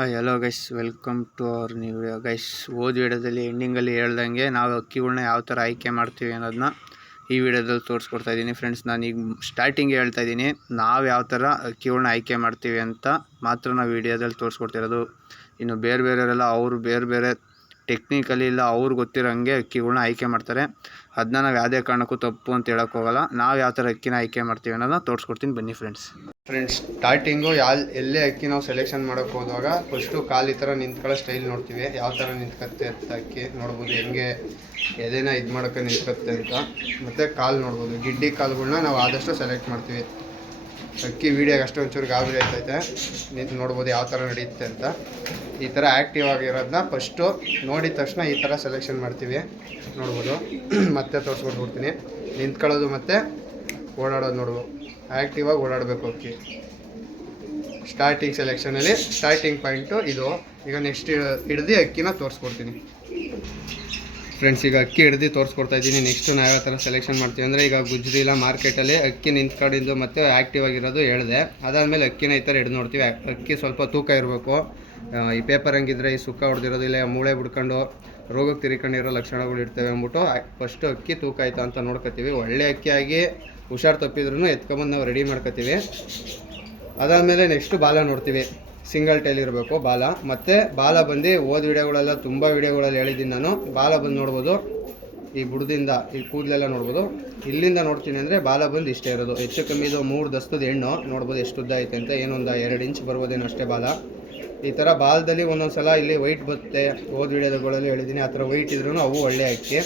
Hi hello guys welcome to our new video guys ಓದ್ ವಿಡಿಯೋದಲ್ಲಿ ಎಂಡಿಂಗಲ್ಲಿ ಹೇಳ್ದಂಗೆ ನಾವು ಅಕ್ಕಿಗಳನ್ನ ಯಾವ ಥರ ಆಯ್ಕೆ ಮಾಡ್ತೀವಿ ಅನ್ನೋದನ್ನ ಈ ವಿಡಿಯೋದಲ್ಲಿ ತೋರಿಸ್ಕೊಡ್ತಾ ಇದ್ದೀನಿ. ಫ್ರೆಂಡ್ಸ್ ನಾನು ಈಗ ಸ್ಟಾರ್ಟಿಂಗ್ ಹೇಳ್ತಾ ಇದ್ದೀನಿ. ನಾವು ಯಾವ ಥರ ಅಕ್ಕಿಗಳನ್ನ ಆಯ್ಕೆ ಮಾಡ್ತೀವಿ ಅಂತ ಮಾತ್ರ ನಾವು ವಿಡಿಯೋದಲ್ಲಿ ತೋರಿಸ್ಕೊಡ್ತಿರೋದು. ಇನ್ನು ಬೇರೆ ಬೇರೆಯವರೆಲ್ಲ ಅವರು ಬೇರೆ ಬೇರೆ ಟೆಕ್ನಿಕಲಿ ಇಲ್ಲ, ಅವ್ರು ಗೊತ್ತಿರೋಂಗೆ ಅಕ್ಕಿಗಳ್ನ ಆಯ್ಕೆ ಮಾಡ್ತಾರೆ. ಅದನ್ನ ನಾವು ಯಾವುದೇ ಕಾರಣಕ್ಕೂ ತಪ್ಪು ಅಂತ ಹೇಳೋಕ್ಕೋಗಲ್ಲ ನಾವು ಯಾವ ಥರ ಅಕ್ಕಿನ ಆಯ್ಕೆ ಮಾಡ್ತೀವಿ ಅನ್ನೋದನ್ನ ತೋರಿಸ್ಕೊಡ್ತೀನಿ ಬನ್ನಿ ಫ್ರೆಂಡ್ಸ್ ಫ್ರೆಂಡ್ಸ್ ಸ್ಟಾರ್ಟಿಂಗು ಯಾ ಎಲ್ಲೇ ಅಕ್ಕಿ ನಾವು ಸೆಲೆಕ್ಷನ್ ಮಾಡೋಕ್ಕೆ ಹೋದಾಗ ಫಸ್ಟು ಕಾಲು ಈ ಥರ ನಿಂತ್ಕೊಳ್ಳೋ ಸ್ಟೈಲ್ ನೋಡ್ತೀವಿ. ಯಾವ ಥರ ನಿಂತ್ಕತ್ತೆ ಅಂತ ಅಕ್ಕಿ ನೋಡ್ಬೋದು. ಹೆಂಗೆ, ಎದೆನ ಇದು ಮಾಡೋಕ್ಕೆ ನಿಂತ್ಕತ್ತೆ ಅಂತ. ಮತ್ತು ಕಾಲು ನೋಡ್ಬೋದು. ಗಿಡ್ಡಿ ಕಾಲುಗಳ್ನ ನಾವು ಆದಷ್ಟು ಸೆಲೆಕ್ಟ್ ಮಾಡ್ತೀವಿ. ಅಕ್ಕಿ ವೀಡಿಯೋಗೆ ಅಷ್ಟು ಒಂಚೂರು ಗಾಬರಿ ಆಯ್ತೈತೆ. ನಿಂತು ನೋಡ್ಬೋದು ಯಾವ ಥರ ನಡೆಯುತ್ತೆ ಅಂತ. ಈ ಥರ ಆ್ಯಕ್ಟಿವ್ ಆಗಿರೋದನ್ನ ಫಸ್ಟು ನೋಡಿದ ತಕ್ಷಣ ಈ ಥರ ಸೆಲೆಕ್ಷನ್ ಮಾಡ್ತೀವಿ. ನೋಡ್ಬೋದು. ಮತ್ತೆ ತೋರಿಸ್ಕೊಟ್ಬಿಡ್ತೀನಿ. ನಿಂತ್ಕೊಳ್ಳೋದು ಮತ್ತು ಓಡಾಡೋದು ನೋಡ್ಬೋದು. ಆ್ಯಕ್ಟಿವಾಗಿ ಓಡಾಡಬೇಕು ಅಕ್ಕಿ. ಸ್ಟಾರ್ಟಿಂಗ್ ಸೆಲೆಕ್ಷನಲ್ಲಿ ಸ್ಟಾರ್ಟಿಂಗ್ ಪಾಯಿಂಟು ಇದು. ಈಗ ನೆಕ್ಸ್ಟ್ ಹಿಡ್ದು ಅಕ್ಕಿನ ತೋರಿಸ್ಕೊಡ್ತೀನಿ. ಫ್ರೆಂಡ್ಸ್ ಈಗ ಅಕ್ಕಿ ಹಿಡ್ದು ತೋರಿಸ್ಕೊಡ್ತಾ ಇದ್ದೀನಿ. ನೆಕ್ಸ್ಟು ನಾವು ಯಾವ ಥರ ಸೆಲೆಕ್ಷನ್ ಮಾಡ್ತೀವಿ ಅಂದರೆ ಈಗ ಗುಜ್ರಿ ಇಲ್ಲ ಮಾರ್ಕೆಟಲ್ಲಿ ಅಕ್ಕಿ ನಿಂತ್ಕೊಂಡಿದ್ದು ಮತ್ತು ಆ್ಯಕ್ಟಿವ್ ಆಗಿರೋದು ಹೇಳಿದೆ. ಅದಾದಮೇಲೆ ಅಕ್ಕಿನ ಈ ಥರ ಹಿಡ್ದು ನೋಡ್ತೀವಿ. ಅಕ್- ಅಕ್ಕಿ ಸ್ವಲ್ಪ ತೂಕ ಇರಬೇಕು. ಈ ಪೇಪರ್ ಹಂಗಿದ್ರೆ ಈ ಸುಕ್ಕ ಹೊಡೆದಿರೋದು ಇಲ್ಲ, ಮೂಳೆ ಬಿಡ್ಕೊಂಡು ರೋಗಕ್ಕೆ ತಿರ್ಕೊಂಡಿರೋ ಲಕ್ಷಣಗಳು ಇರ್ತವೆ ಅಂದ್ಬಿಟ್ಟು ಫಸ್ಟು ಅಕ್ಕಿ ತೂಕ ಆಯ್ತಾ ಅಂತ ನೋಡ್ಕೊತೀವಿ. ಒಳ್ಳೆ ಅಕ್ಕಿಯಾಗಿ ಹುಷಾರು ತಪ್ಪಿದ್ರೂ ಎತ್ಕೊಂಬಂದು ನಾವು ರೆಡಿ ಮಾಡ್ಕೊತೀವಿ. ಅದಾದಮೇಲೆ ನೆಕ್ಸ್ಟು ಬಾಲ ನೋಡ್ತೀವಿ. ಸಿಂಗಲ್ ಟೈಲ್ ಇರಬೇಕು, ಬಾಲ. ಮತ್ತು ಬಾಲ ಬಂದು ಓದ್ ವಿಡಿಯೋಗಳೆಲ್ಲ ತುಂಬ ವಿಡಿಯೋಗಳಲ್ಲಿ ಹೇಳಿದ್ದೀನಿ ನಾನು. ಬಾಲ ಬಂದು ನೋಡ್ಬೋದು. ಈ ಬುಡದಿಂದ, ಈ ಕೂದಲೆಲ್ಲ ನೋಡ್ಬೋದು. ಇಲ್ಲಿಂದ ನೋಡ್ತೀನಿ ಅಂದರೆ ಬಾಲ ಬಂದು ಇಷ್ಟೇ ಇರೋದು. ಹೆಚ್ಚು ಕಮ್ಮಿ ಇದು ಮೂರು ದಸ್ತದ ಹೆಣ್ಣು. ನೋಡ್ಬೋದು ಎಷ್ಟು ಉದ್ದ ಐತೆ ಅಂತ. ಏನೊಂದು ಎರಡು ಇಂಚ್ ಬರ್ಬೋದೇನೋ ಅಷ್ಟೇ ಬಾಲ. ಈ ಥರ ಬಾಲದಲ್ಲಿ ಒಂದೊಂದು ಸಲ ಇಲ್ಲಿ ವೈಟ್ ಬರುತ್ತೆ. ಓದ್ ವಿಡಿಯೋಗಳಲ್ಲಿ ಹೇಳಿದ್ದೀನಿ. ಆ ಥರ ವೈಟ್ ಇದ್ರೂ ಅವು ಒಳ್ಳೆ ಅಕ್ಕಿ.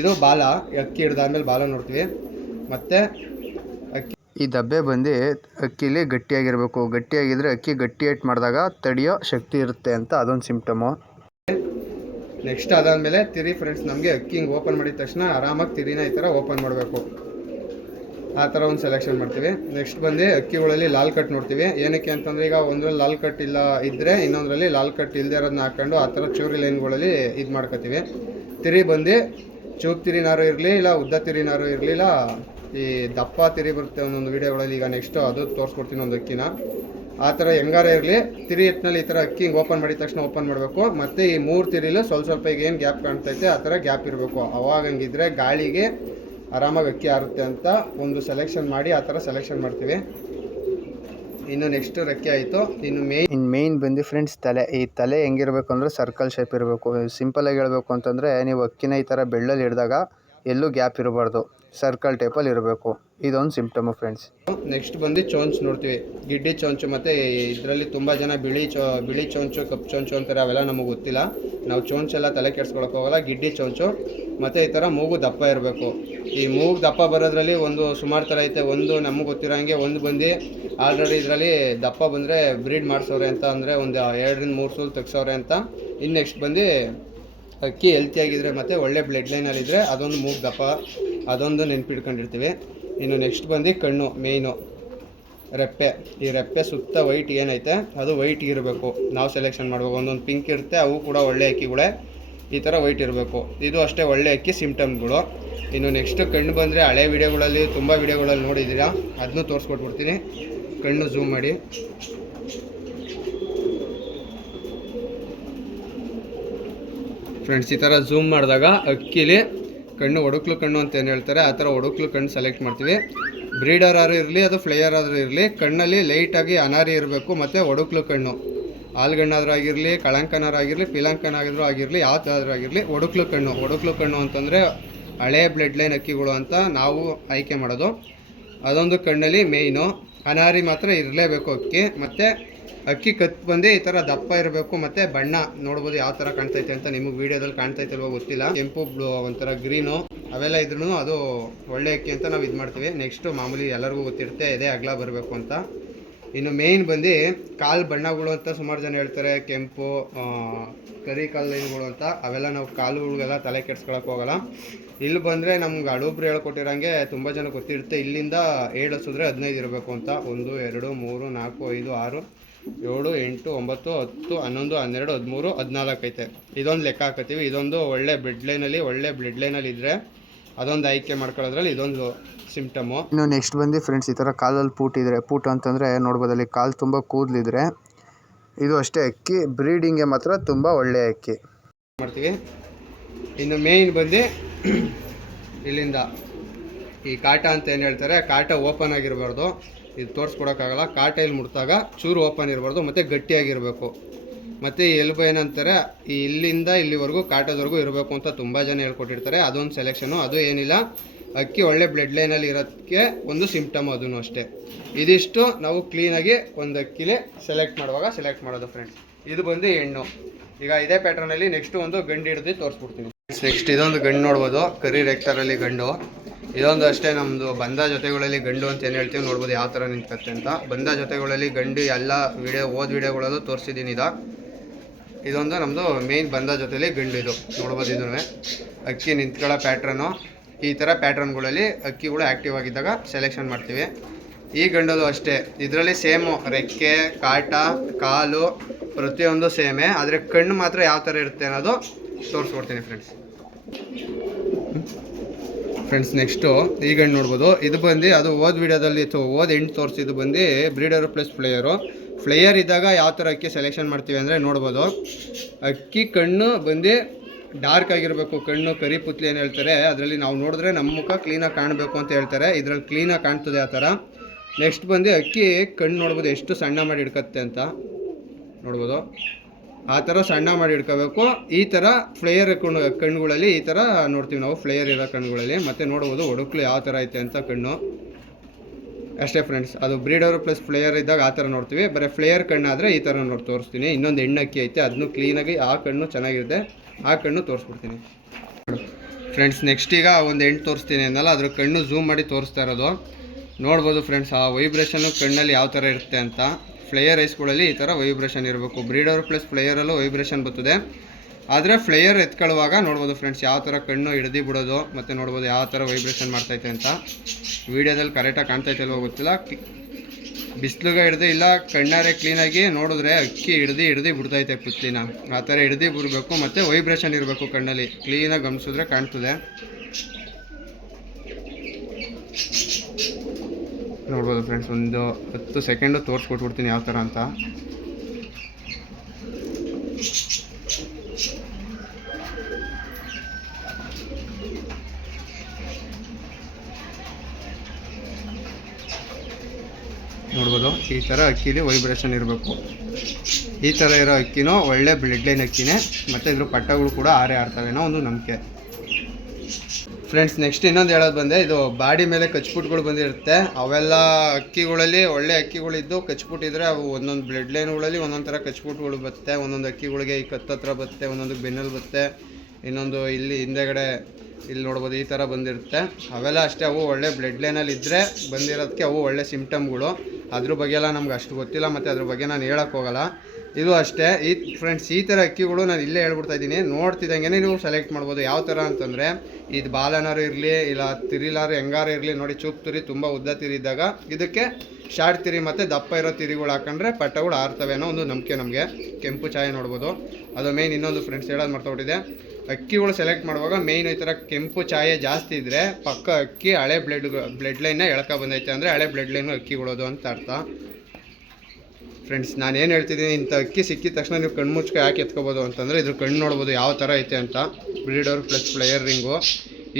ಇದು ಬಾಲ, ಅಕ್ಕಿ ಹಿಡ್ದಾದ್ಮೇಲೆ ಬಾಲ ನೋಡ್ತೀವಿ. ಮತ್ತು ಈ ದಬ್ಬೆ ಬಂದು ಅಕ್ಕಿಲಿ ಗಟ್ಟಿಯಾಗಿರಬೇಕು. ಗಟ್ಟಿಯಾಗಿದ್ದರೆ ಅಕ್ಕಿ ಗಟ್ಟಿ ಏಟ್ ಮಾಡಿದಾಗ ತಡೆಯೋ ಶಕ್ತಿ ಇರುತ್ತೆ ಅಂತ ಅದೊಂದು ಸಿಂಪ್ಟಮು ನೆಕ್ಸ್ಟ್ ಅದಾದಮೇಲೆ ತಿರಿ ಫ್ರೆಂಡ್ಸ್ ನಮಗೆ ಅಕ್ಕಿ ಹಿಂಗೆ ಓಪನ್ ಮಾಡಿದ ತಕ್ಷಣ ಆರಾಮಾಗಿ ತಿರಿನ ಈ ಥರ ಓಪನ್ ಮಾಡಬೇಕು. ಆ ಥರ ಒಂದು ಸೆಲೆಕ್ಷನ್ ಮಾಡ್ತೀವಿ. ನೆಕ್ಸ್ಟ್ ಬಂದು ಅಕ್ಕಿಗಳಲ್ಲಿ ಲಾಲ್ ಕಟ್ ನೋಡ್ತೀವಿ. ಏನಕ್ಕೆ ಅಂತಂದರೆ ಈಗ ಒಂದರಲ್ಲಿ ಲಾಲ್ ಕಟ್ ಇಲ್ಲ ಇದ್ದರೆ ಇನ್ನೊಂದರಲ್ಲಿ ಲಾಲ್ ಕಟ್ ಇಲ್ಲದೆ ಇರೋದನ್ನ ಹಾಕೊಂಡು ಆ ಥರ ಚೂರಿ ಲೈನ್ಗಳಲ್ಲಿ ಇದು ಮಾಡ್ಕೋತೀವಿ. ತಿರಿ ಬಂದು ಚೂಪ್ ತಿರಿನಾರು ಇರಲಿ ಇಲ್ಲ ಉದ್ದ ತಿರಿನಾರು ಇರಲಿಲ್ಲ ಈ ದಪ್ಪ ತಿರಿ ಬರುತ್ತೆ ಒಂದೊಂದು ವೀಡಿಯೋಗಳಲ್ಲಿ. ಈಗ ನೆಕ್ಸ್ಟ್ ಅದು ತೋರಿಸ್ಕೊಡ್ತೀನಿ ಒಂದು ಅಕ್ಕಿನ. ಆ ಥರ ಹೆಂಗಾರ ಇರಲಿ, ತಿರಿ ಹಿಟ್ಟಿನಲ್ಲಿ ಈ ಥರ ಅಕ್ಕಿ ಓಪನ್ ಮಾಡಿದ ತಕ್ಷಣ ಓಪನ್ ಮಾಡಬೇಕು. ಮತ್ತು ಈ ಮೂರು ತಿರಿಲು ಸ್ವಲ್ಪ ಸ್ವಲ್ಪ ಈಗ ಏನು ಗ್ಯಾಪ್ ಕಾಣ್ತೈತೆ, ಆ ಥರ ಗ್ಯಾಪ್ ಇರಬೇಕು. ಅವಾಗ ಹಂಗಿದ್ರೆ ಗಾಳಿಗೆ ಆರಾಮಾಗಿ ಅಕ್ಕಿ ಆರುತ್ತೆ ಅಂತ ಒಂದು ಸೆಲೆಕ್ಷನ್ ಮಾಡಿ, ಆ ಥರ ಸೆಲೆಕ್ಷನ್ ಮಾಡ್ತೀವಿ. ಇನ್ನು ನೆಕ್ಸ್ಟ್ ರೆಕ್ಕೆ ಆಯಿತು. ಇನ್ನು ಮೇನ್ ಇನ್ನು ಮೇಯ್ನ್ ಬಂದು ಫ್ರೆಂಡ್ಸ್ ತಲೆ ಈ ತಲೆ ಹೆಂಗಿರಬೇಕು ಅಂದರೆ ಸರ್ಕಲ್ ಶೇಪ್ ಇರಬೇಕು. ಸಿಂಪಲಾಗಿ ಹೇಳಬೇಕು ಅಂತಂದರೆ ನೀವು ಅಕ್ಕಿನ ಈ ಥರ ಬೆಳ್ಳಲ್ಲಿ ಹಿಡಿದಾಗ ಎಲ್ಲೂ ಗ್ಯಾಪ್ ಇರಬಾರ್ದು. ಸರ್ಕಲ್ ಟೈಪಲ್ಲಿ ಇರಬೇಕು. ಇದೊಂದು ಸಿಂಪ್ಟಮ್ ಫ್ರೆಂಡ್ಸ್ ನೆಕ್ಸ್ಟ್ ಬಂದು ಚೋಂಚ್ ನೋಡ್ತೀವಿ. ಗಿಡ್ಡಿ ಚೋಂಚು ಮತ್ತು ಇದರಲ್ಲಿ ತುಂಬ ಜನ ಬಿಳಿ ಚೋ, ಬಿಳಿ ಚೋಂಚು, ಕಪ್ಪು ಚೋಂಚು ಅಂತಾರೆ, ಅವೆಲ್ಲ ನಮಗೆ ಗೊತ್ತಿಲ್ಲ. ನಾವು ಚೋಂಚೆಲ್ಲ ತಲೆ ಕೆಡ್ಸ್ಕೊಳಕ್ಕೆ ಹೋಗಲ್ಲ, ಗಿಡ್ಡಿ ಚೋಂಚು, ಮತ್ತು ಈ ಥರ ಮೂಗು ದಪ್ಪ ಇರಬೇಕು. ಈ ಮೂಗು ದಪ್ಪ ಬರೋದ್ರಲ್ಲಿ ಒಂದು ಸುಮಾರು ಥರ ಐತೆ. ಒಂದು ನಮಗೆ ಗೊತ್ತಿರೋ ಹಾಗೆ, ಒಂದು ಬಂದು ಆಲ್ರೆಡಿ ಇದರಲ್ಲಿ ದಪ್ಪ ಬಂದರೆ ಬ್ರೀಡ್ ಮಾಡಿಸೋರೆ ಅಂತ ಅಂದರೆ ಒಂದು ಎರಡರಿಂದ ಮೂರು ಸೂಲ್ ತೆಗ್ಸೋರೆ ಅಂತ. ಇನ್ನು ನೆಕ್ಸ್ಟ್ ಬಂದು ಅಕ್ಕಿ ಹೆಲ್ತಿಯಾಗಿದ್ದರೆ ಮತ್ತು ಒಳ್ಳೆ ಬ್ಲಡ್ ಲೈನಲ್ಲಿದ್ದರೆ ಅದೊಂದು ಮೂಗು ದಪ್ಪ, ಅದೊಂದು ನೆನ್ಪಿಟ್ಕೊಂಡಿರ್ತೀವಿ. ಇನ್ನು ನೆಕ್ಸ್ಟ್ ಬಂದು ಕಣ್ಣು ಮೇಯ್ನು ರೆಪ್ಪೆ. ಈ ರೆಪ್ಪೆ ಸುತ್ತ ವೈಟ್ ಏನೈತೆ, ಅದು ವೈಟ್ ಇರಬೇಕು. ನಾವು ಸೆಲೆಕ್ಷನ್ ಮಾಡಬೇಕು ಒಂದೊಂದು ಪಿಂಕ್ ಇರುತ್ತೆ, ಅವು ಕೂಡ ಒಳ್ಳೆ ಅಕ್ಕಿಗಳೇ. ಈ ಥರ ವೈಟ್ ಇರಬೇಕು. ಇದು ಅಷ್ಟೇ ಒಳ್ಳೆ ಅಕ್ಕಿ ಸಿಂಪ್ಟಮ್ಗಳು ಇನ್ನು ನೆಕ್ಸ್ಟ್ ಕಣ್ಣು ಬಂದರೆ ಹಳೆ ವಿಡಿಯೋಗಳಲ್ಲಿ ತುಂಬ ವಿಡಿಯೋಗಳಲ್ಲಿ ನೋಡಿದ್ದೀರಾ? ಅದನ್ನೂ ತೋರಿಸ್ಕೊಟ್ಬಿಡ್ತೀನಿ. ಕಣ್ಣು ಝೂಮ್ ಮಾಡಿ. ಫ್ರೆಂಡ್ಸ್ ಈ ಥರ ಝೂಮ್ ಮಾಡಿದಾಗ ಅಕ್ಕಿಲಿ ಕಣ್ಣು, ಒಡಕ್ಲು ಕಣ್ಣು ಅಂತ ಏನು ಹೇಳ್ತಾರೆ, ಆ ಥರ ಒಡಕ್ಲು ಕಣ್ಣು ಸೆಲೆಕ್ಟ್ ಮಾಡ್ತೀವಿ. ಬ್ರೀಡರ್ ಆರು ಇರಲಿ, ಅದು ಫ್ಲೇಯರ್ ಆದರೂ ಇರಲಿ, ಕಣ್ಣಲ್ಲಿ ಲೈಟಾಗಿ ಅನಾರಿ ಇರಬೇಕು, ಮತ್ತು ಒಡಕ್ಲು ಕಣ್ಣು. ಆಲ್ಗಣ್ಣಾದ್ರೂ ಆಗಿರಲಿ ಕಳಂಕನಾರಾಗಿರಲಿ ಆಗಿದ್ರು ಆಗಿರಲಿ, ಯಾವ ಥರ ಆಗಿರಲಿ, ಒಡಕ್ಲು ಕಣ್ಣು. ಒಡಕ್ಲು ಕಣ್ಣು ಅಂತಂದರೆ ಹಳೆ ಬ್ಲಡ್ ಲೈನ್ ಅಕ್ಕಿಗಳು ಅಂತ ನಾವು ಆಯ್ಕೆ ಮಾಡೋದು. ಅದೊಂದು ಕಣ್ಣಲ್ಲಿ ಮೇಯ್ನು ಅನಾರಿ ಮಾತ್ರ ಇರಲೇಬೇಕು ಅಕ್ಕಿ, ಮತ್ತು ಅಕ್ಕಿ ಕತ್ ಬಂದೆ ಈ ಥರ ದಪ್ಪ ಇರಬೇಕು, ಮತ್ತು ಬಣ್ಣ ನೋಡ್ಬೋದು ಯಾವ ಥರ ಕಾಣ್ತೈತೆ ಅಂತ ನಿಮಗೆ ವಿಡಿಯೋದಲ್ಲಿ ಕಾಣ್ತೈತೆ ಗೊತ್ತಿಲ್ಲ. ಕೆಂಪು, ಬ್ಲೂ ಒಂಥರ ಗ್ರೀನು, ಅವೆಲ್ಲ ಇದ್ರೂ ಅದು ಒಳ್ಳೆ ಅಕ್ಕಿ ಅಂತ ನಾವು ಇದು ಮಾಡ್ತೀವಿ. ನೆಕ್ಸ್ಟು ಮಾಮೂಲಿ ಎಲ್ಲರಿಗೂ ಗೊತ್ತಿರುತ್ತೆ ಇದೇ ಅಗಲ ಬರಬೇಕು ಅಂತ. ಇನ್ನು ಮೇಯ್ನ್ ಬಂದು ಕಾಲು ಬಣ್ಣಗಳು ಅಂತ ಸುಮಾರು ಜನ ಹೇಳ್ತಾರೆ, ಕೆಂಪು ಕರಿ ಕಾಲು ಲೈನ್ಗಳು ಅಂತ. ಅವೆಲ್ಲ ನಾವು ಕಾಲುಗಳಿಗೆಲ್ಲ ತಲೆ ಕೆಡ್ಸ್ಕೊಳಕ್ಕೆ ಹೋಗಲ್ಲ. ಇಲ್ಲಿ ಬಂದರೆ ನಮ್ಗೆ ಅಡುಬ್ರು ಹೇಳ್ಕೊಟ್ಟಿರೋಂಗೆ ತುಂಬ ಜನ ಗೊತ್ತಿರುತ್ತೆ. ಇಲ್ಲಿಂದ ಏಳು ಹಸಿದ್ರೆ ಹದಿನೈದು ಇರಬೇಕು ಅಂತ. ಒಂದು, ಎರಡು, ಮೂರು, ನಾಲ್ಕು, ಐದು, ಆರು ಏಳು ಎಂಟು ಒಂಬತ್ತು ಹತ್ತು ಹನ್ನೊಂದು ಹನ್ನೆರಡು ಹದಿಮೂರು ಹದಿನಾಲ್ಕು ಐತೆ. ಇದೊಂದು ಲೆಕ್ಕ ಹಾಕತ್ತೀವಿ. ಇದೊಂದು ಒಳ್ಳೆ ಬ್ಲಡ್ ಲೈನಲ್ಲಿ ಒಳ್ಳೆ ಬ್ಲಡ್ ಲೈನಲ್ಲಿ ಇದ್ದರೆ ಅದೊಂದು ಆಯ್ಕೆ ಮಾಡ್ಕೊಳ್ಳೋದ್ರಲ್ಲಿ ಇದೊಂದು ಸಿಂಪ್ಟಮು ಇನ್ನು ನೆಕ್ಸ್ಟ್ ಬಂದು ಫ್ರೆಂಡ್ಸ್ ಈ ಥರ ಕಾಲಲ್ಲಿ ಪೂಟಿದ್ರೆ ಇದ್ರೆ ಪೂಟ್ ಅಂತಂದರೆ ನೋಡ್ಬೋದು ಅಲ್ಲಿ ಕಾಲು ತುಂಬ ಕೂದಲಿದ್ರೆ ಇದು ಅಷ್ಟೇ ಅಕ್ಕಿ ಬ್ರೀಡಿಂಗ್ಗೆ ಮಾತ್ರ ತುಂಬ ಒಳ್ಳೆಯ ಅಕ್ಕಿ. ಮಾಡ್ತೀವಿ. ಇನ್ನು ಮೇಯ್ನ್ ಬಂದು ಇಲ್ಲಿಂದ ಈ ಕಾಟ ಅಂತ ಏನು ಹೇಳ್ತಾರೆ ಕಾಟ ಓಪನ್ ಆಗಿರಬಾರ್ದು. ಇದು ತೋರಿಸ್ಕೊಡೋಕ್ಕಾಗಲ್ಲ. ಕಾಟೈಲ್ ಮುಟ್ಟಿದಾಗ ಚೂರು ಓಪನ್ ಇರಬಾರ್ದು, ಮತ್ತು ಗಟ್ಟಿಯಾಗಿರಬೇಕು. ಮತ್ತು ಎಲುಬು ಏನಂತಾರೆ ಇಲ್ಲಿಂದ ಇಲ್ಲಿವರೆಗೂ ಕಾಟದವರೆಗೂ ಇರಬೇಕು ಅಂತ ತುಂಬ ಜನ ಹೇಳ್ಕೊಟ್ಟಿರ್ತಾರೆ. ಅದೊಂದು ಸೆಲೆಕ್ಷನು ಅದು ಏನಿಲ್ಲ. ಅಕ್ಕಿ ಒಳ್ಳೆ ಬ್ಲಡ್ ಲೈನಲ್ಲಿ ಇರೋದಕ್ಕೆ ಒಂದು ಸಿಂಪ್ಟಮ್ ಅದೂ ಅಷ್ಟೇ. ಇದಿಷ್ಟು ನಾವು ಕ್ಲೀನಾಗಿ ಒಂದು ಅಕ್ಕಿಲಿ ಸೆಲೆಕ್ಟ್ ಮಾಡುವಾಗ ಸೆಲೆಕ್ಟ್ ಮಾಡೋದು ಫ್ರೆಂಡ್ಸ್ ಇದು ಬಂದು ಹೆಣ್ಣು. ಈಗ ಇದೇ ಪ್ಯಾಟ್ರನಲ್ಲಿ ನೆಕ್ಸ್ಟ್ ಒಂದು ಗಂಡು ಹಿಡಿದು ತೋರಿಸ್ಬಿಡ್ತೀನಿ. ನೆಕ್ಸ್ಟ್ ಇದೊಂದು ಗಂಡು ನೋಡ್ಬೋದು, ಕರಿ ರೆಕ್ಟರಲ್ಲಿ ಗಂಡು. ಇದೊಂದು ಅಷ್ಟೇ ನಮ್ಮದು ಬಂದ ಜೊತೆಗಳಲ್ಲಿ ಗಂಡು ಅಂತ ಏನು ಹೇಳ್ತೀವಿ ನೋಡ್ಬೋದು, ಯಾವ ಥರ ನಿಂತ್ಕತ್ತೆ ಅಂತ. ಬಂದ ಜೊತೆಗಳಲ್ಲಿ ಗಂಡು ಎಲ್ಲ ವಿಡಿಯೋ, ಓದ್ ವಿಡಿಯೋಗಳಲ್ಲೂ ತೋರಿಸಿದ್ದೀನಿ ಇದ ಇದೊಂದು ನಮ್ಮದು ಮೇಯ್ನ್ ಬಂದ ಜೊತೆಲಿ ಗಂಡು ಇದು. ನೋಡ್ಬೋದು ಇದನ್ನು ಅಕ್ಕಿ ನಿಂತ್ಕೊಳ್ಳೋ ಪ್ಯಾಟ್ರನ್ನು ಈ ಥರ ಪ್ಯಾಟ್ರನ್ಗಳಲ್ಲಿ ಅಕ್ಕಿಗಳು ಆ್ಯಕ್ಟಿವ್ ಆಗಿದ್ದಾಗ ಸೆಲೆಕ್ಷನ್ ಮಾಡ್ತೀವಿ. ಈ ಗಂಡಲು ಅಷ್ಟೇ. ಇದರಲ್ಲಿ ಸೇಮು ರೆಕ್ಕೆ, ಕಾಟ, ಕಾಲು, ಪ್ರತಿಯೊಂದು ಸೇಮೇ ಆದರೆ ಕಣ್ಣು ಮಾತ್ರ ಯಾವ ಥರ ಇರುತ್ತೆ ಅನ್ನೋದು ತೋರಿಸ್ಕೊಡ್ತೀನಿ ಫ್ರೆಂಡ್ಸ್ ಫ್ರೆಂಡ್ಸ್ ನೆಕ್ಸ್ಟು ಈಗ ನೋಡ್ಬೋದು. ಇದು ಬಂದು, ಅದು ಓದ್ ವಿಡಿಯೋದಲ್ಲಿ ಓದ್ ಎಂಟು ತೋರಿಸಿದ್ದು ಬಂದು ಬ್ರೀಡರು ಪ್ಲಸ್ ಫ್ಲೇಯರು ಫ್ಲೇಯರ್ ಇದ್ದಾಗ ಯಾವ ಥರ ಅಕ್ಕಿ ಸೆಲೆಕ್ಷನ್ ಮಾಡ್ತೀವಿ ಅಂದರೆ ನೋಡ್ಬೋದು. ಅಕ್ಕಿ, ಕಣ್ಣು ಬಂದು ಡಾರ್ಕ್ ಆಗಿರಬೇಕು. ಕಣ್ಣು ಕರಿ ಪುತ್ಲಿ ಏನು ಹೇಳ್ತಾರೆ, ಅದರಲ್ಲಿ ನಾವು ನೋಡಿದ್ರೆ ನಮ್ಮ ಮುಖ ಕ್ಲೀನಾಗಿ ಕಾಣಬೇಕು ಅಂತ ಹೇಳ್ತಾರೆ. ಇದರಲ್ಲಿ ಕ್ಲೀನಾಗಿ ಕಾಣ್ತದೆ ಆ ಥರ. ನೆಕ್ಸ್ಟ್ ಬಂದು ಅಕ್ಕಿ, ಕಣ್ಣು ನೋಡ್ಬೋದು, ಎಷ್ಟು ಸಣ್ಣ ಮಾಡಿ ಹಿಡ್ಕತ್ತೆ ಅಂತ ನೋಡ್ಬೋದು. ಆ ಥರ ಸಣ್ಣ ಮಾಡಿ ಇಟ್ಕೋಬೇಕು. ಈ ಥರ ಫ್ಲೇಯರ್ ಕಣ್ಣು, ಕಣ್ಣುಗಳಲ್ಲಿ ಈ ಥರ ನೋಡ್ತೀವಿ ನಾವು. ಫ್ಲೇಯರ್ ಇರೋ ಕಣ್ಣುಗಳಲ್ಲಿ. ಮತ್ತೆ ನೋಡ್ಬೋದು ಒಡಕ್ಲು ಯಾವ ಥರ ಐತೆ ಅಂತ ಕಣ್ಣು. ಅಷ್ಟೇ ಫ್ರೆಂಡ್ಸ್ ಅದು ಬ್ರೀಡರ್ ಪ್ಲಸ್ ಫ್ಲೇಯರ್ ಇದ್ದಾಗ ಆ ಥರ ನೋಡ್ತೀವಿ. ಬರೀ ಫ್ಲೇಯರ್ ಕಣ್ಣಾದರೆ ಈ ಥರ ನೋಡಿ ತೋರಿಸ್ತೀನಿ. ಇನ್ನೊಂದು ಹೆಣ್ಣಕ್ಕಿ ಐತೆ. ಅದನ್ನು ಕ್ಲೀನಾಗಿ ಆ ಕಣ್ಣು ಚೆನ್ನಾಗಿರುತ್ತೆ. ಆ ಕಣ್ಣು ತೋರಿಸ್ಬಿಡ್ತೀನಿ. ಫ್ರೆಂಡ್ಸ್ ನೆಕ್ಸ್ಟ್ ಈಗ ಒಂದು ಹೆಣ್ಣು ತೋರಿಸ್ತೀನಿ ಅಂದಲ್ಲ, ಅದ್ರ ಕಣ್ಣು ಝೂಮ್ ಮಾಡಿ ತೋರಿಸ್ತಾ ಇರೋದು. ನೋಡ್ಬೋದು ಫ್ರೆಂಡ್ಸ್ ಆ ವೈಬ್ರೇಷನ್ನು ಕಣ್ಣಲ್ಲಿ ಯಾವ ಥರ ಇರುತ್ತೆ ಅಂತ. ಫ್ಲೇಯರ್ ಐಸ್ಗಳಲ್ಲಿ ಈ ಥರ ವೈಬ್ರೇಷನ್ ಇರಬೇಕು. ಬ್ರೀಡರ್ ಪ್ಲಸ್ ಫ್ಲೇಯರಲ್ಲೂ ವೈಬ್ರೇಷನ್ ಬರ್ತದೆ. ಆದರೆ ಫ್ಲೇಯರ್ ಎತ್ಕೊಳ್ಳುವಾಗ ನೋಡ್ಬೋದು ಫ್ರೆಂಡ್ಸ್ ಯಾವ ಥರ ಕಣ್ಣು ಹಿಡ್ದು ಬಿಡೋದು ಮತ್ತು ನೋಡ್ಬೋದು ಯಾವ ಥರ ವೈಬ್ರೇಷನ್ ಮಾಡ್ತೈತೆ ಅಂತ. ವೀಡಿಯೋದಲ್ಲಿ ಕರೆಕ್ಟಾಗಿ ಕಾಣ್ತೈತೆ ಅಲ್ವೋ ಗೊತ್ತಿಲ್ಲ. ಬಿಸಿಲುಗೆ ಹಿಡ್ದು ಇಲ್ಲ, ಕಣ್ಣಾರೆ ಕ್ಲೀನಾಗಿ ನೋಡಿದ್ರೆ ಅಕ್ಕಿ ಹಿಡ್ದು ಹಿಡ್ದು ಬಿಡ್ತೈತೆ ಪುತ್ಲಿನ. ಆ ಥರ ಹಿಡ್ದು ಬಿಡಬೇಕು ಮತ್ತು ವೈಬ್ರೇಷನ್ ಇರಬೇಕು ಕಣ್ಣಲ್ಲಿ. ಕ್ಲೀನಾಗಿ ಗಮನಿಸಿದ್ರೆ ಕಾಣ್ತದೆ. ನೋಡ್ಬೋದು ಫ್ರೆಂಡ್ಸ್ ಒಂದು ಹತ್ತು ಸೆಕೆಂಡು ತೋರಿಸ್ಕೊಟ್ಬಿಡ್ತೀನಿ ಯಾವ ಥರ ಅಂತ. ನೋಡ್ಬೋದು, ಈ ಥರ ಅಕ್ಕಿಲಿ ವೈಬ್ರೇಷನ್ ಇರಬೇಕು. ಈ ಥರ ಇರೋ ಅಕ್ಕಿನೂ ಒಳ್ಳೆ ಬ್ಲಡ್ ಲೈನ್ ಅಕ್ಕಿನೇ, ಮತ್ತು ಇದ್ರ ಪಟ್ಟಗಳು ಕೂಡ ಆರೇ ಅನ್ನೋ ಒಂದು ನಂಬಿಕೆ. ಫ್ರೆಂಡ್ಸ್ ನೆಕ್ಸ್ಟ್ ಇನ್ನೊಂದು ಹೇಳೋದು ಬಂದೆ, ಇದು ಬಾಡಿ ಮೇಲೆ ಕಚ್ಪುಟ್ಗಳು ಬಂದಿರುತ್ತೆ. ಅವೆಲ್ಲ ಅಕ್ಕಿಗಳಲ್ಲಿ, ಒಳ್ಳೆ ಅಕ್ಕಿಗಳಿದ್ದು ಕಚ್ಪುಟ್ಟಿದ್ರೆ ಅವು ಒಂದೊಂದು ಬ್ಲಡ್ ಲೈನ್ಗಳಲ್ಲಿ ಒಂದೊಂದು ಥರ ಕಚ್ಪುಟ್ಗಳು ಬರುತ್ತೆ. ಒಂದೊಂದು ಅಕ್ಕಿಗಳಿಗೆ ಈ ಕತ್ತತ್ರ ಬರುತ್ತೆ, ಒಂದೊಂದು ಬೆನ್ನಲ್ಲಿ ಬರುತ್ತೆ, ಇನ್ನೊಂದು ಇಲ್ಲಿ ಹಿಂದೆಗಡೆ ಇಲ್ಲಿ ನೋಡ್ಬೋದು, ಈ ಥರ ಬಂದಿರುತ್ತೆ. ಅವೆಲ್ಲ ಅಷ್ಟೇ, ಅವು ಒಳ್ಳೆ ಬ್ಲಡ್ ಲೈನಲ್ಲಿ ಇದ್ದರೆ ಬಂದಿರೋದಕ್ಕೆ ಅವು ಒಳ್ಳೆ ಸಿಮ್ಟಮ್ಗಳು ಅದ್ರ ಬಗ್ಗೆ ಎಲ್ಲ ನಮ್ಗೆ ಅಷ್ಟು ಗೊತ್ತಿಲ್ಲ, ಮತ್ತು ಅದ್ರ ಬಗ್ಗೆ ನಾನು ಹೇಳೋಕ್ಕೋಗಲ್ಲ ಇದು ಅಷ್ಟೇ. ಈ ಫ್ರೆಂಡ್ಸ್ ಈ ಥರ ಅಕ್ಕಿಗಳು ನಾನು ಇಲ್ಲೇ ಹೇಳ್ಬಿಡ್ತಾ ಇದ್ದೀನಿ. ನೋಡ್ತಿದ್ದಂಗೆ ನೀವು ಸೆಲೆಕ್ಟ್ ಮಾಡ್ಬೋದು. ಯಾವ ಥರ ಅಂತಂದರೆ, ಇದು ಬಾಲನಾರು ಇರಲಿ, ಇಲ್ಲ ತಿರಿಲಾರು ಹೆಂಗಾರು ಇರಲಿ, ನೋಡಿ ಚೂಪ್ ತಿರಿ, ತುಂಬ ಉದ್ದ ತಿರಿ ಇದ್ದಾಗ ಇದಕ್ಕೆ ಶಾರ್ಟ್ ತಿರಿ ಮತ್ತು ದಪ್ಪ ಇರೋ ತಿರಿಗಳು ಹಾಕೊಂಡ್ರೆ ಪಟ್ಟಗಳು ಆರ್ತವೆ ಅನ್ನೋ ಒಂದು ನಂಬಿಕೆ ನಮಗೆ. ಕೆಂಪು ಚಾಯ ನೋಡ್ಬೋದು. ಅದು ಮೇಯ್ನ್ ಇನ್ನೊಂದು ಫ್ರೆಂಡ್ಸ್ ಹೇಳೋದು ಮರ್ತೋಗ್ಬಿಟ್ಟಿದೆ ಅಕ್ಕಿಗಳು ಸೆಲೆಕ್ಟ್ ಮಾಡುವಾಗ ಮೇಯ್ನ್ ಈ ಥರ ಕೆಂಪು ಛಾಯೆ ಜಾಸ್ತಿ ಇದ್ದರೆ ಪಕ್ಕ ಅಕ್ಕಿ ಹಳೆ ಬ್ಲಡ್ ಬ್ಲಡ್ ಲೈನ್ನ ಎಳ್ಕ ಬಂದೈತೆ ಅಂದರೆ ಹಳೆ ಬ್ಲಡ್ ಲೈನು ಅಕ್ಕಿಗಳೋದು ಅಂತ ಅರ್ಥ. ಫ್ರೆಂಡ್ಸ್ ನಾನು ಏನು ಹೇಳ್ತಿದ್ದೀನಿ, ಇಂಥ ಅಕ್ಕಿ ಸಿಕ್ಕಿದ ತಕ್ಷಣ ನೀವು ಕಣ್ಣು ಮುಚ್ಕ ಯಾಕೆ ಎತ್ಕೋಬೋದು ಅಂತಂದರೆ ಇದ್ರ ಕಣ್ಣು ನೋಡ್ಬೋದು ಯಾವ ಥರ ಐತೆ ಅಂತ. ಬ್ರೀಡರ್ ಪ್ಲಸ್ ಪ್ಲೇಯರ್ ರಿಂಗು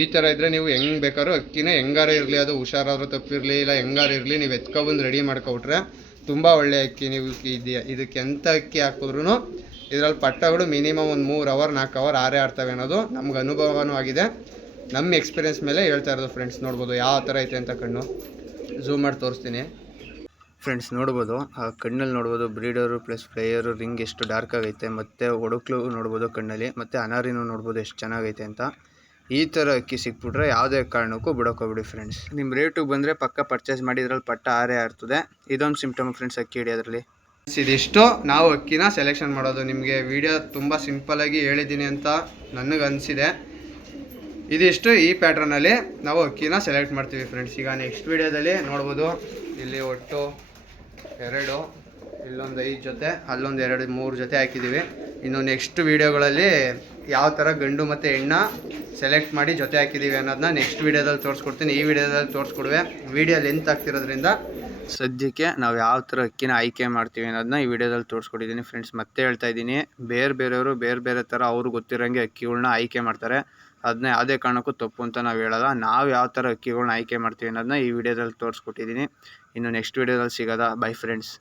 ಈ ಥರ ಇದ್ದರೆ ನೀವು ಹೆಂಗೆ ಬೇಕಾದ್ರೂ ಅಕ್ಕಿನ ಹೆಂಗಾರ ಇರಲಿ, ಅದು ಹುಷಾರಾದ್ರೂ ತಪ್ಪಿರಲಿ, ಇಲ್ಲ ಹೆಂಗಾರ ಇರಲಿ, ನೀವು ಎತ್ಕೊಬಂದು ರೆಡಿ ಮಾಡ್ಕೊಬಿಟ್ರೆ ತುಂಬ ಒಳ್ಳೆ ಅಕ್ಕಿ ನೀವು ಇದೆಯಾ ಇದಕ್ಕೆ ಎಂಥ ಅಕ್ಕಿ ಹಾಕಿದ್ರೂ ಇದರಲ್ಲಿ ಪಟ್ಟಗಳು ಮಿನಿಮಮ್ ಒಂದು ಮೂರು ಅವರ್ ನಾಲ್ಕು ಅವರ್ ಆರೇ ಆಡ್ತವೆ ಅನ್ನೋದು ನಮ್ಗೆ ಅನುಭವನೂ ಆಗಿದೆ. ನಮ್ಮ ಎಕ್ಸ್ಪೀರಿಯನ್ಸ್ ಮೇಲೆ ಹೇಳ್ತಾ ಇರೋದು ಫ್ರೆಂಡ್ಸ್ ನೋಡ್ಬೋದು ಯಾವ ಥರ ಐತೆ ಅಂತ ಕಣ್ಣು. ಝೂಮ್ ಮಾಡಿ ತೋರಿಸ್ತೀನಿ. ಫ್ರೆಂಡ್ಸ್ ನೋಡ್ಬೋದು, ಆ ಕಣ್ಣಲ್ಲಿ ನೋಡ್ಬೋದು ಬ್ರೀಡರು ಪ್ಲಸ್ ಪ್ಲೇಯರು ರಿಂಗ್ ಎಷ್ಟು ಡಾರ್ಕ್ ಆಗೈತೆ, ಮತ್ತು ಒಡಕ್ಲು ನೋಡ್ಬೋದು ಕಣ್ಣಲ್ಲಿ, ಮತ್ತು ಅನಾರಿನೂ ನೋಡ್ಬೋದು ಎಷ್ಟು ಚೆನ್ನಾಗೈತೆ ಅಂತ. ಈ ಥರ ಅಕ್ಕಿ ಸಿಕ್ಬಿಟ್ರೆ ಯಾವುದೇ ಕಾರಣಕ್ಕೂ ಬಿಡೋಕೋಬಿಡಿ ಫ್ರೆಂಡ್ಸ್. ನಿಮ್ಮ ರೇಟಿಗೆ ಬಂದರೆ ಪಕ್ಕ ಪರ್ಚೇಸ್ ಮಾಡಿ ಇದ್ರಲ್ಲಿ ಪಟ್ಟ ಆರೇ ಆಗ್ತದೆ ಇದೊಂದು ಸಿಂಪ್ಟಮ್ ಫ್ರೆಂಡ್ಸ್ ಅಕ್ಕಿ ಹಿಡಿಯೋದ್ರಲ್ಲಿ. ಇದಿಷ್ಟು. ನಾವು ಅಕ್ಕಿನ ಸೆಲೆಕ್ಷನ್ ಮಾಡೋದು. ನಿಮಗೆ ವಿಡಿಯೋ ತುಂಬ ಸಿಂಪಲಾಗಿ ಹೇಳಿದ್ದೀನಿ ಅಂತ ನನಗೆ ಅನಿಸಿದೆ. ಇದಿಷ್ಟು ಈ ಪ್ಯಾಟ್ರನಲ್ಲಿ ನಾವು ಅಕ್ಕಿನ ಸೆಲೆಕ್ಟ್ ಮಾಡ್ತೀವಿ ಫ್ರೆಂಡ್ಸ್. ಈಗ ನೆಕ್ಸ್ಟ್ ವಿಡಿಯೋದಲ್ಲಿ ನೋಡ್ಬೋದು. ಇಲ್ಲಿ ಒಟ್ಟು ಎರಡು, ಇಲ್ಲೊಂದು ಐದು ಜೊತೆ, ಅಲ್ಲೊಂದು ಎರಡು, ಮೂರು ಜೊತೆ ಹಾಕಿದ್ದೀವಿ. ಇನ್ನು ನೆಕ್ಸ್ಟ್ ವೀಡಿಯೋಗಳಲ್ಲಿ ಯಾವ ಥರ ಗಂಡು ಮತ್ತು ಹೆಣ್ಣ ಸೆಲೆಕ್ಟ್ ಮಾಡಿ ಜೊತೆ ಹಾಕಿದ್ದೀವಿ ಅನ್ನೋದನ್ನ ನೆಕ್ಸ್ಟ್ ವೀಡಿಯೋದಲ್ಲಿ ತೋರಿಸ್ಕೊಡ್ತೀನಿ. ಈ ವಿಡಿಯೋದಲ್ಲಿ ತೋರಿಸ್ಕೊಡುವೆ. ವಿಡಿಯೋ ಲೆಂತ್ ಆಗ್ತಿರೋದ್ರಿಂದ ಸದ್ಯಕ್ಕೆ ನಾವು ಯಾವ ಥರ ಅಕ್ಕಿನ ಆಯ್ಕೆ ಮಾಡ್ತೀವಿ ಅನ್ನೋದನ್ನ ಈ ವಿಡಿಯೋದಲ್ಲಿ ತೋರಿಸ್ಕೊಟ್ಟಿದ್ದೀನಿ. ಫ್ರೆಂಡ್ಸ್ ಮತ್ತೆ ಹೇಳ್ತಾ ಇದ್ದೀನಿ. ಬೇರೆ ಬೇರೆಯವರು ಬೇರೆ ಬೇರೆ ಥರ ಅವ್ರು ಗೊತ್ತಿರೋಂಗೆ ಅಕ್ಕಿಗಳನ್ನ ಆಯ್ಕೆ ಮಾಡ್ತಾರೆ. ಅದನ್ನ ಯಾವುದೇ ಕಾರಣಕ್ಕೂ ತಪ್ಪು ಅಂತ ನಾವು ಹೇಳಲ್ಲ. ನಾವು ಯಾವ ಥರ ಅಕ್ಕಿಗಳನ್ನ ಆಯ್ಕೆ ಮಾಡ್ತೀವಿ ಅನ್ನೋದನ್ನ ಈ ವಿಡಿಯೋದಲ್ಲಿ ತೋರಿಸ್ಕೊಟ್ಟಿದ್ದೀನಿ. ಇನ್ನು ನೆಕ್ಸ್ಟ್ ವಿಡಿಯೋದಲ್ಲಿ ಸಿಗೋದಾ ಬೈ ಫ್ರೆಂಡ್ಸ್